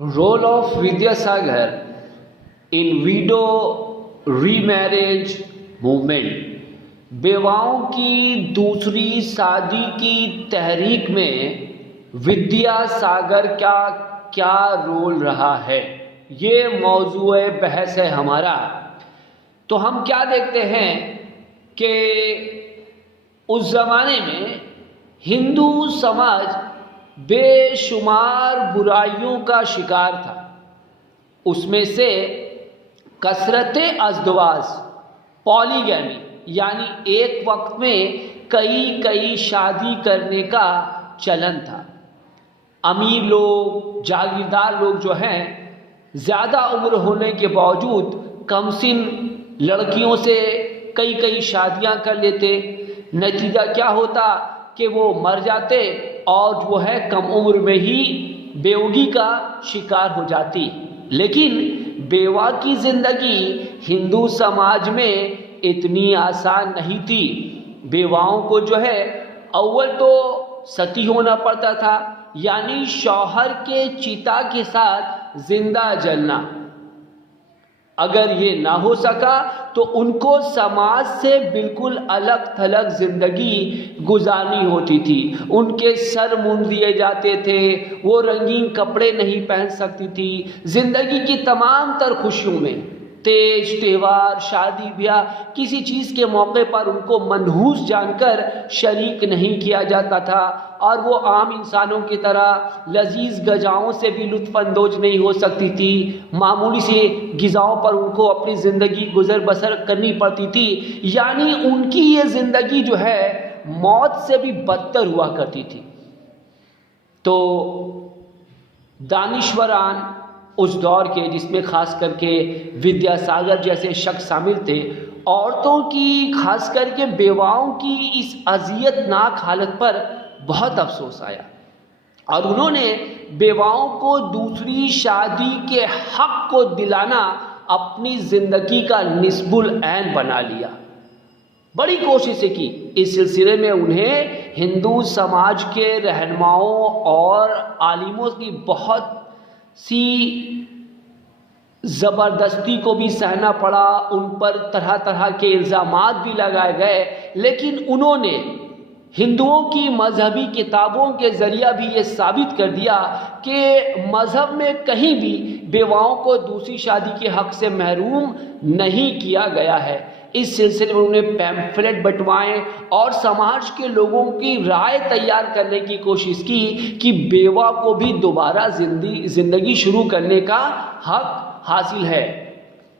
Role of Vidyasagar in widow remarriage movement। बेवाओं की दूसरी शादी की तहरीक में विद्यासागर का क्या रोल रहा है, ये मौजूए बहस है हमारा। तो हम क्या देखते हैं कि उस ज़माने में हिंदू समाज बेशुमार बुराइयों का शिकार था। उसमें से कसरत अज़दवाज, पॉलीगैमी, यानी एक वक्त में कई शादी करने का चलन था। अमीर लोग, जागीरदार लोग जो हैं, ज़्यादा उम्र होने के बावजूद कमसिन लड़कियों से कई शादियां कर लेते। नतीजा क्या होता कि वो मर जाते और वो है कम उम्र में ही बेवगी का शिकार हो जाती। लेकिन बेवा की ज़िंदगी हिंदू समाज में इतनी आसान नहीं थी। बेवाओं को जो है अव्वल तो सती होना पड़ता था, यानी शौहर के चिता के साथ जिंदा जलना। अगर ये ना हो सका तो उनको समाज से बिल्कुल अलग थलग जिंदगी गुजारनी होती थी। उनके सर मुंड दिए जाते थे, वो रंगीन कपड़े नहीं पहन सकती थी। जिंदगी की तमाम तर खुशियों में, तेज त्योहार, शादी ब्याह, किसी चीज़ के मौके पर उनको मनहूस जानकर शरीक नहीं किया जाता था और वो आम इंसानों की तरह लजीज गजाओं से भी लुत्फ़ अंदोज नहीं हो सकती थी। मामूली से गिज़ाओं पर उनको अपनी ज़िंदगी गुजर बसर करनी पड़ती थी। यानी उनकी ये ज़िंदगी जो है मौत से भी बदतर हुआ करती थी। तो दानिश्वरान उस दौर के, जिसमें खास करके विद्यासागर जैसे शख्स शामिल थे, औरतों की खास करके बेवाओं की इस अजियतनाक हालत पर बहुत अफसोस आया और उन्होंने बेवाओं को दूसरी शादी के हक को दिलाना अपनी ज़िंदगी का निस्बुल ऐन बना लिया। बड़ी कोशिशें की। इस सिलसिले में उन्हें हिंदू समाज के रहनुमाओं और आलिमों की बहुत सी ज़बरदस्ती को भी सहना पड़ा। उन पर तरह तरह के इल्ज़ामात भी लगाए गए, लेकिन उन्होंने हिंदुओं की मजहबी किताबों के ज़रिया भी ये साबित कर दिया कि मज़हब में कहीं भी बेवाओं को दूसरी शादी के हक़ से महरूम नहीं किया गया है। इस सिलसिले में उन्होंने पैम्फलेट बंटवाए और समाज के लोगों की राय तैयार करने की कोशिश की कि बेवा को भी दोबारा ज़िंदगी शुरू करने का हक़ हासिल है।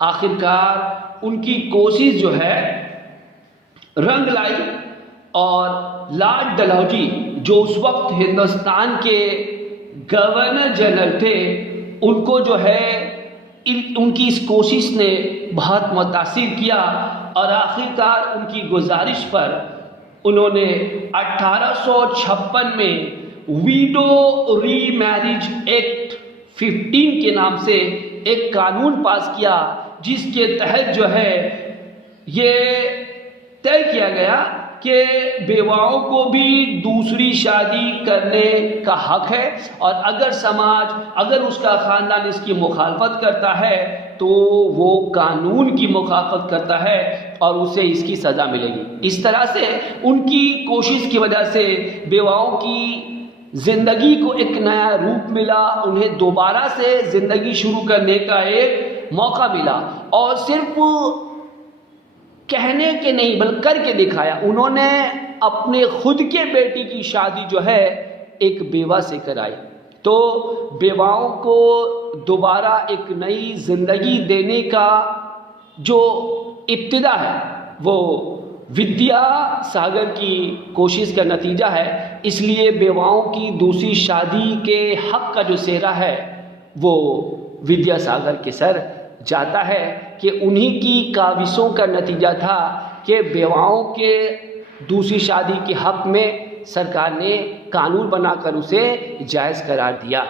आखिरकार उनकी कोशिश जो है रंग लाई और लॉर्ड डलहौजी, जो उस वक्त हिंदुस्तान के गवर्नर जनरल थे, उनको जो है उनकी इस कोशिश ने बहुत मुतासिर किया और आखिरकार उनकी गुजारिश पर उन्होंने 1856 में विडो रीमैरिज एक्ट 15 के नाम से एक कानून पास किया, जिसके तहत जो है ये तय किया गया कि बेवाओं को भी दूसरी शादी करने का हक है और अगर समाज, अगर उसका ख़ानदान इसकी मुखालफत करता है तो वो कानून की मुखालफत करता है और उसे इसकी सज़ा मिलेगी। इस तरह से उनकी कोशिश की वजह से बेवाओं की ज़िंदगी को एक नया रूप मिला, उन्हें दोबारा से ज़िंदगी शुरू करने का एक मौका मिला और सिर्फ कहने के नहीं बल्कि करके दिखाया। उन्होंने अपने खुद के बेटी की शादी जो है एक बेवा से कराई। तो बेवाओं को दोबारा एक नई ज़िंदगी देने का जो इब्तिदा है वो विद्यासागर की कोशिश का नतीजा है। इसलिए बेवाओं की दूसरी शादी के हक़ का जो सेहरा है वो विद्यासागर के सर जाता है कि उन्हीं की काविशों का नतीजा था कि बेवाओं के दूसरी शादी के हक़ में सरकार ने कानून बनाकर उसे जायज़ करार दिया।